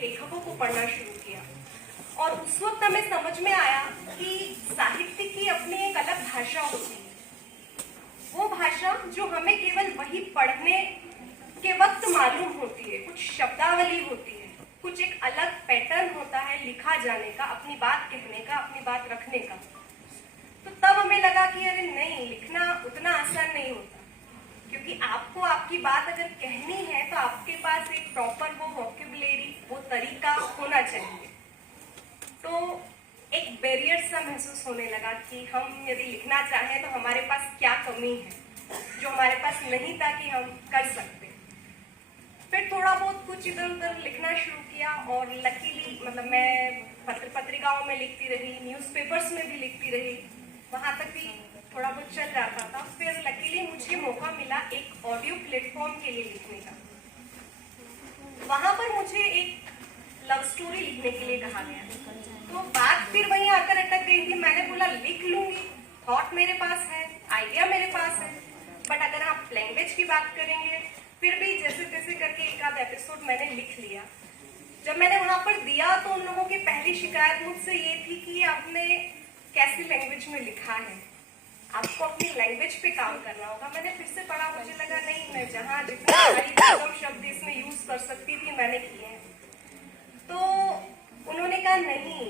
लेखकों को पढ़ना शुरू किया और उस वक्त हमें समझ में आया कि साहित्य की अपनी एक अलग भाषा होती है। वो भाषा जो हमें केवल वही पढ़ने के वक्त मालूम होती है, कुछ शब्दावली होती है, कुछ एक अलग पैटर्न होता है लिखा जाने का, अपनी बात कहने का, अपनी बात रखने का। तो तब हमें लगा कि अरे नहीं, लिखना उतना आसान नहीं होता, क्योंकि आपको आपकी बात अगर कहनी है तो आपके पास एक प्रॉपर वो वोकैबुलरी, वो तरीका होना चाहिए। तो एक बैरियर सा महसूस होने लगा कि हम यदि लिखना चाहें तो हमारे पास क्या कमी है जो हमारे पास नहीं था कि हम कर सकते। फिर थोड़ा बहुत कुछ इधर उधर लिखना शुरू किया और लकीली मतलब मैं पत्रिकाओं में लिखती रही, न्यूज़पेपर्स में भी लिखती रही, वहां तक भी थोड़ा बहुत चल जाता था। फिर लकीली मुझे मौका मिला एक ऑडियो प्लेटफॉर्म के लिए लिखने का। वहां पर मुझे एक लव स्टोरी लिखने के लिए कहा गया, तो बात फिर वहीं आकर अटक गई थी। मैंने बोला लिख लूंगी, थॉट मेरे पास है, आइडिया मेरे पास है, बट अगर आप लैंग्वेज की बात करेंगे, फिर भी जैसे तैसे करके एक आध एपिसोड मैंने लिख लिया। जब मैंने वहां पर दिया तो उन लोगों की पहली शिकायत मुझसे ये थी कि आपने कैसी लैंग्वेज में लिखा है, आपको अपनी लैंग्वेज पे काम करना होगा। मैंने फिर से पढ़ा, मुझे लगा नहीं, मैं जहाँ जितने सारी कम शब्द इसमें यूज कर सकती थी मैंने किए हैं। तो उन्होंने कहा नहीं,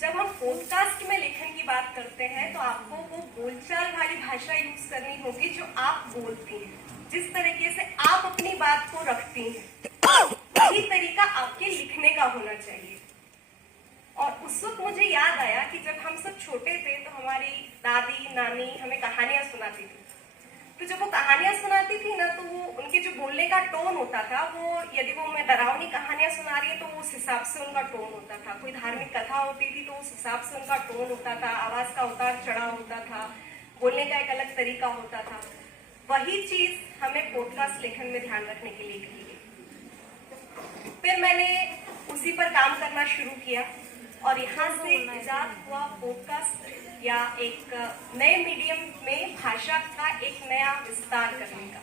जब हम पॉडकास्ट में लेखन की बात करते हैं तो आपको वो बोलचाल वाली भाषा यूज करनी होगी जो आप बोलती हैं, जिस तरीके से आप अपनी बात को रखती हैं, वही तरीका आपके लिखने का होना चाहिए। और उस वक्त मुझे याद आया कि जब हम सब छोटे थे तो हमारी दादी नानी हमें कहानियां सुनाती थी। तो जब वो कहानियां सुनाती थी ना, तो वो उनके जो बोलने का टोन होता था, वो यदि वो मैं डरावनी कहानियां सुना रही है तो उस हिसाब से उनका टोन होता था। कोई धार्मिक कथा होती थी तो उस हिसाब से उनका टोन होता था, आवाज का उतार चढ़ाव होता था, बोलने का एक अलग तरीका होता था। वही चीज हमें पॉडकास्ट लेखन में ध्यान रखने के लिए कही गई। फिर मैंने उसी पर काम करना शुरू किया और यहाँ से इजाद हुआ पॉडकास्ट या एक नए मीडियम में भाषा का एक नया विस्तार करने का।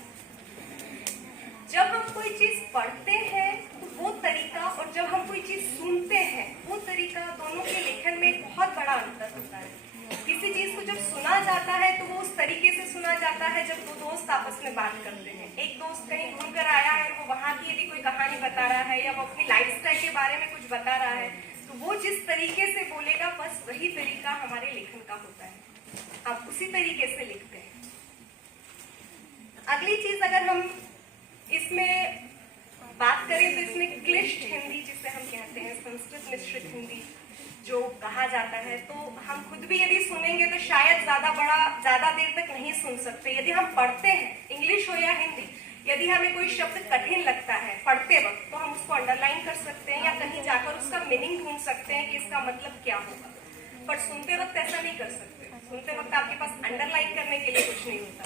जब हम कोई चीज पढ़ते हैं तो वो तरीका, और जब हम कोई चीज सुनते हैं वो तरीका, दोनों के लेखन में बहुत बड़ा अंतर होता है। किसी चीज को जब सुना जाता है तो वो उस तरीके से सुना जाता है जब दो दोस्त आपस में बात करते हैं। एक दोस्त कहीं घूम कर आया है, वो वहां की यदि कोई कहानी बता रहा है या वो अपनी लाइफस्टाइल के बारे में कुछ बता रहा है, तो वो जिस तरीके से बोलेगा बस वही तरीका हमारे लेखन का होता है। आप उसी तरीके से लिखते हैं। अगली चीज अगर हम इसमें बात करें तो इसमें क्लिष्ट हिंदी जिसे हम कहते हैं, संस्कृत मिश्रित हिंदी जो कहा जाता है, तो हम खुद भी यदि सुनेंगे तो शायद ज्यादा देर तक नहीं सुन सकते। यदि हम पढ़ते हैं, इंग्लिश हो या हिंदी, यदि हमें कोई शब्द कठिन लगता है पढ़ते वक्त, तो हम उसको अंडरलाइन कर सकते हैं या कहीं जाकर उसका मीनिंग ढूंढ सकते हैं कि इसका मतलब क्या होगा। पर सुनते वक्त ऐसा नहीं कर सकते। सुनते वक्त आपके पास अंडरलाइन करने के लिए कुछ नहीं होता।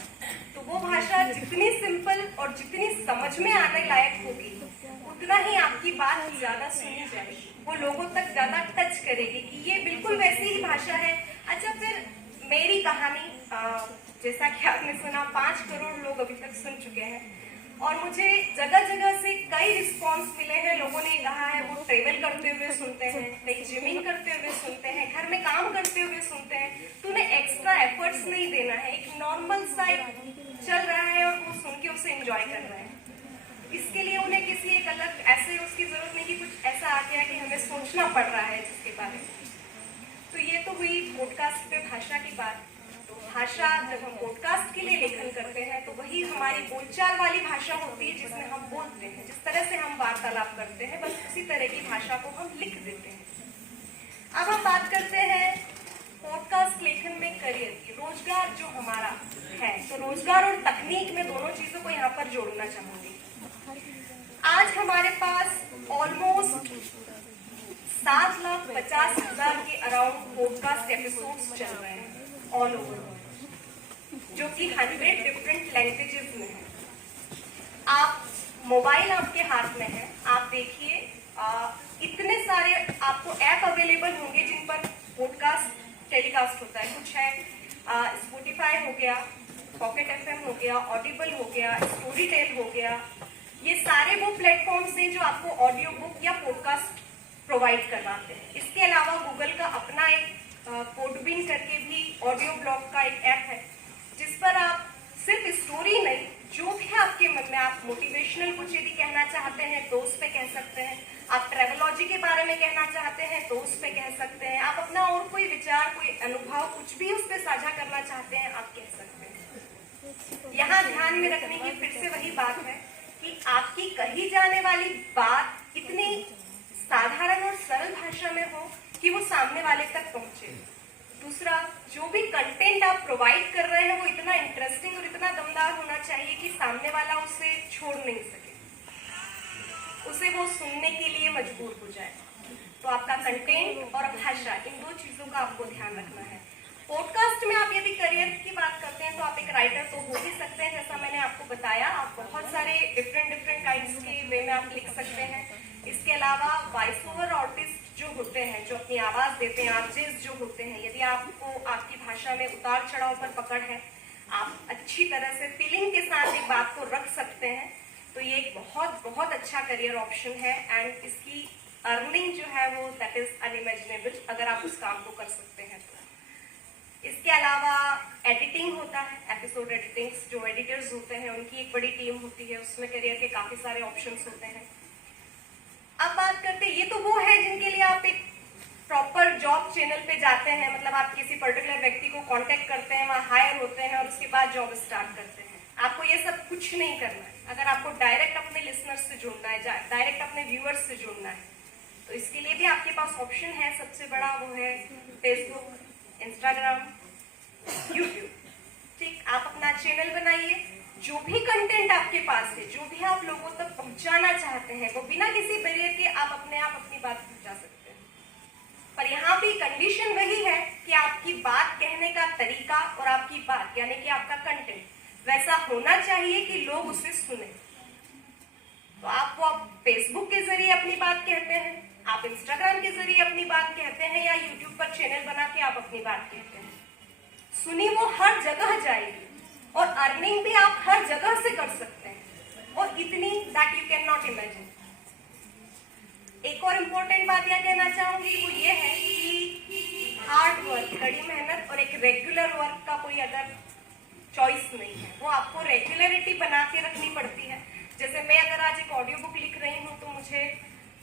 तो वो भाषा जितनी सिंपल और जितनी समझ में आने लायक होगी, उतना ही आपकी बात ज्यादा सुनी जाएगी, वो लोगों तक ज्यादा टच करेगी कि ये बिल्कुल वैसी ही भाषा है। अच्छा, फिर मेरी कहानी, जैसा कि आपने सुना, 5 करोड़ लोग अभी तक सुन चुके हैं और मुझे जगह जगह से कई रिस्पॉन्स मिले हैं। लोगों ने कहा है वो ट्रेवल करते हुए सुनते हैं, कई जिमिंग करते हुए सुनते हैं, घर में काम करते हुए सुनते हैं। तो उन्हें एक्स्ट्रा एफर्ट्स नहीं देना है, एक नॉर्मल सा चल रहा है और वो सुन के उसे एंजॉय कर रहे हैं। इसके लिए उन्हें किसी एक अलग ऐसे उसकी जरूरत नहीं कि कुछ ऐसा आ गया कि हमें सोचना पड़ रहा है जिसके बारे में। तो ये तो हुई पॉडकास्ट पे भाषा की बात। तो भाषा जब हम पॉडकास्ट के लिए लेखन करते हैं तो वही हमारी बोलचाल वाली भाषा होती है जिसमें हम बोलते हैं, जिस तरह से हम वार्तालाप करते हैं, बस उसी तरह की भाषा को हम लिख देते हैं। अब हम बात करते हैं पॉडकास्ट लेखन में करियर की, रोजगार जो हमारा है। तो रोजगार और तकनीक में दोनों चीजों को यहाँ पर जोड़ना चाहूंगी। आज हमारे पास ऑलमोस्ट 7,50,000 के अराउंड पॉडकास्ट एपिसोड्स चल रहे हैं ऑल ओवर वर्ल्ड, जो कि 100 डिफरेंट लैंग्वेजेस में है। आप मोबाइल आपके हाथ में है, आप देखिए इतने सारे आपको ऐप अवेलेबल होंगे जिन पर पॉडकास्ट टेलीकास्ट होता है। कुछ है स्पॉटिफाई हो गया, पॉकेट एफएम हो गया, ऑडिबल हो गया, स्टोरी टेल हो गया। ये सारे वो प्लेटफॉर्म्स हैं जो आपको ऑडियो बुक या पॉडकास्ट प्रोवाइड करवाते हैं। इसके अलावा गूगल का अपना एक कोडबिन करके भी ऑडियो ब्लॉग का एक ऐप है, जिस पर आप सिर्फ स्टोरी नहीं, जो भी आपके मन में, आप मोटिवेशनल कुछ यदि कहना चाहते हैं तो उस पे कह सकते हैं, आप ट्रेवलॉजी के बारे में कहना चाहते हैं तो उस पे कह सकते हैं, आप अपना और कोई विचार, कोई अनुभव, कुछ भी उस पे साझा करना चाहते हैं, आप कह सकते हैं। यहाँ ध्यान में रखने की फिर से वही बात है कि आपकी कही जाने वाली बात इतनी साधारण और सरल भाषा में हो कि वो सामने वाले तक पहुंचे। दूसरा, जो भी कंटेंट आप प्रोवाइड कर रहे हैं वो इतना इंटरेस्टिंग और इतना दमदार होना चाहिए कि सामने वाला उसे छोड़ नहीं सके, उसे वो सुनने के लिए मजबूर हो जाए। तो आपका कंटेंट और भाषा, इन दो चीजों का आपको ध्यान रखना है। पॉडकास्ट में आप यदि करियर की बात करते हैं तो आप एक राइटर तो हो ही सकते हैं, जैसा मैंने आपको बताया। आप बहुत सारे डिफरेंट काइंड्स के वे में आप लिख सकते हैं। इसके अलावा वॉइस ओवर आर्टिस्ट जो होते हैं, जो अपनी आवाज देते हैं, आरजेस जो होते हैं, यदि आपको आपकी भाषा में उतार चढ़ाव पर पकड़ है, आप अच्छी तरह से फीलिंग के साथ एक बात को रख सकते हैं, तो ये एक बहुत अच्छा करियर ऑप्शन है। एंड इसकी अर्निंग जो है वो दैट इज अनइमेजिनेबल, अगर आप उस काम को कर सकते हैं तो। इसके अलावा एडिटिंग होता है, एपिसोड एडिटिंग्स, जो एडिटर्स होते हैं उनकी एक बड़ी टीम होती है, उसमें करियर के काफी सारे ऑप्शंस होते हैं। अब बात करते हैं, ये तो वो है जिनके लिए आप एक प्रॉपर जॉब चैनल पे जाते हैं, मतलब आप किसी पर्टिकुलर व्यक्ति को कांटेक्ट करते हैं, वहां हायर होते हैं और उसके बाद जॉब स्टार्ट करते हैं। आपको ये सब कुछ नहीं करना है। अगर आपको डायरेक्ट अपने लिसनर्स से जुड़ना है, डायरेक्ट अपने व्यूअर्स से जुड़ना है, तो इसके लिए भी आपके पास ऑप्शन है। सबसे बड़ा वो है फेसबुक, इंस्टाग्राम, यूट्यूब। ठीक, आप अपना चैनल बनाइए, जो भी कंटेंट आपके पास है, जो भी आप लोगों तक पहुंचाना चाहते हैं, वो बिना किसी बैरियर के आप अपनी बात पहुंचा सकते हैं। पर यहाँ भी कंडीशन वही है कि आपकी बात कहने का तरीका और आपकी बात यानी कि आपका कंटेंट वैसा होना चाहिए कि लोग उसे सुने। तो आप फेसबुक के जरिए अपनी बात कहते हैं, आप इंस्टाग्राम के जरिए अपनी बात कहते हैं, या यूट्यूब पर चैनल बना के आप अपनी बात कहते हैं, सुनी वो हर जगह जाएगी और अर्निंग भी आप हर जगह से कर सकते हैं, और इतनी that you can not imagine. एक और इम्पोर्टेंट बात यह कहना चाहूंगी, वो ये है कि हार्ड वर्क, कड़ी मेहनत और एक रेगुलर वर्क का कोई अगर चॉइस नहीं है, वो आपको रेगुलरिटी बना के रखनी पड़ती है। जैसे मैं अगर आज एक ऑडियो बुक लिख रही हूँ तो मुझे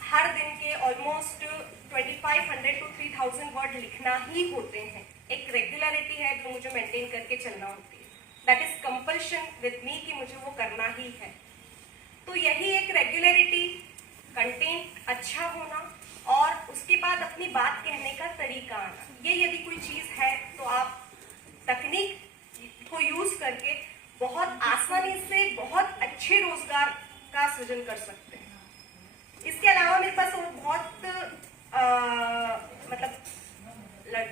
हर दिन के ऑलमोस्ट 2500 to 3000 वर्ड लिखना ही होते हैं। एक रेगुलरिटी है जो मुझे मेंटेन करके चलना होती है, that is compulsion with me कि मुझे वो करना ही है। तो यही एक रेगुलरिटी, कंटेंट अच्छा होना और उसके बाद अपनी बात कहने का तरीका आना, ये यदि कोई चीज है तो आप तकनीक को यूज करके बहुत आसानी से बहुत अच्छे रोजगार का सृजन कर सकते हैं। इसके अलावा मेरे पास और बहुत मतलब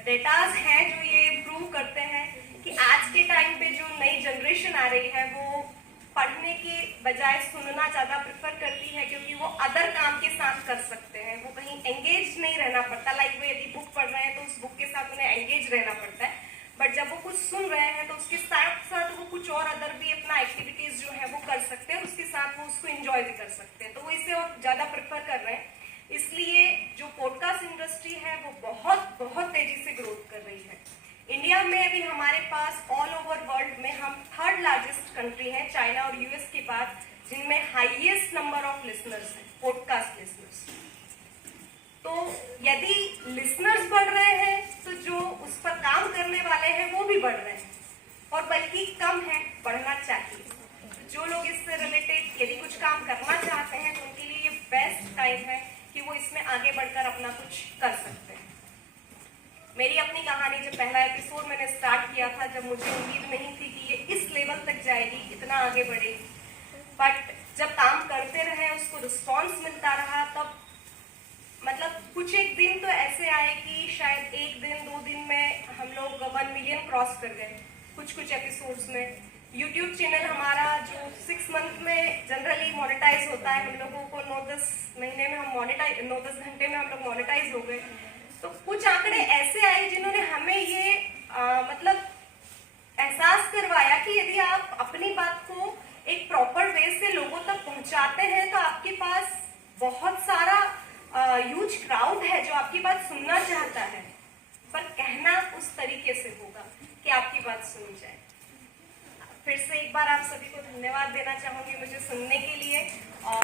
डेटाज हैं जो ये प्रूव करते हैं कि आज के टाइम पे जो नई जनरेशन आ रही है वो पढ़ने के बजाय सुनना ज्यादा प्रेफर करती है, क्योंकि वो अदर काम के साथ कर सकते हैं, वो कहीं एंगेज नहीं रहना पड़ता। लाइक वो यदि बुक पढ़ रहे हैं तो उस बुक के साथ उन्हें एंगेज रहना पड़ता है, बट जब वो कुछ सुन रहे हैं तो उसके साथ साथ वो कुछ और अदर भी अपना एक्टिविटीज जो है वो कर सकते हैं और उसके साथ वो उसको एंजॉय भी कर सकते हैं, तो वो इसे और ज्यादा प्रेफर कर रहे हैं। इसलिए जो पॉडकास्ट इंडस्ट्री है वो बहुत तेजी से ग्रोथ कर रही है। इंडिया में अभी हमारे पास ऑल ओवर वर्ल्ड में हम थर्ड लार्जेस्ट कंट्री है, चाइना और यूएस के बाद, जिनमें हाईएस्ट नंबर ऑफ लिसनर्स है, पॉडकास्ट लिसनर्स। तो यदि लिसनर्स बढ़ रहे हैं तो जो उस पर काम करने वाले हैं वो भी बढ़ रहे हैं, और बल्कि कम है, बढ़ना चाहिए। तो जो लोग इससे रिलेटेड यदि कुछ काम करना चाहते हैं तो उनके लिए ये बेस्ट टाइम है कि वो इसमें आगे बढ़कर अपना कुछ कर सकते हैं। मेरी अपनी कहानी, जब पहला एपिसोड मैंने स्टार्ट किया था, जब मुझे उम्मीद नहीं थी कि ये इस लेवल तक जाएगी, इतना आगे बढ़ेगी, बट जब काम करते रहे, उसको रिस्पॉन्स मिलता रहा, तब मतलब कुछ एक दिन तो ऐसे आए कि शायद एक दिन 2 दिन में हम लोग 1 मिलियन क्रॉस कर गए कुछ एपिसोड्स में। यूट्यूब चैनल हमारा जो 6 मंथ में जनरली मोनेटाइज होता है, हम लोगों को 9-10 महीने में हम 9-10 घंटे में हम लोग मोनेटाइज हो गए। तो कुछ आंकड़े ऐसे आए जिन्होंने हमें ये मतलब एहसास करवाया कि यदि आप अपनी बात को एक प्रॉपर वे से लोगों तक पहुंचाते हैं तो आपके पास बहुत सारा ह्यूज क्राउड है जो आपकी बात सुनना चाहता है, पर कहना उस तरीके से होगा कि आपकी बात सुनी जाए। फिर से एक बार आप सभी को धन्यवाद देना चाहूंगी मुझे सुनने के लिए, और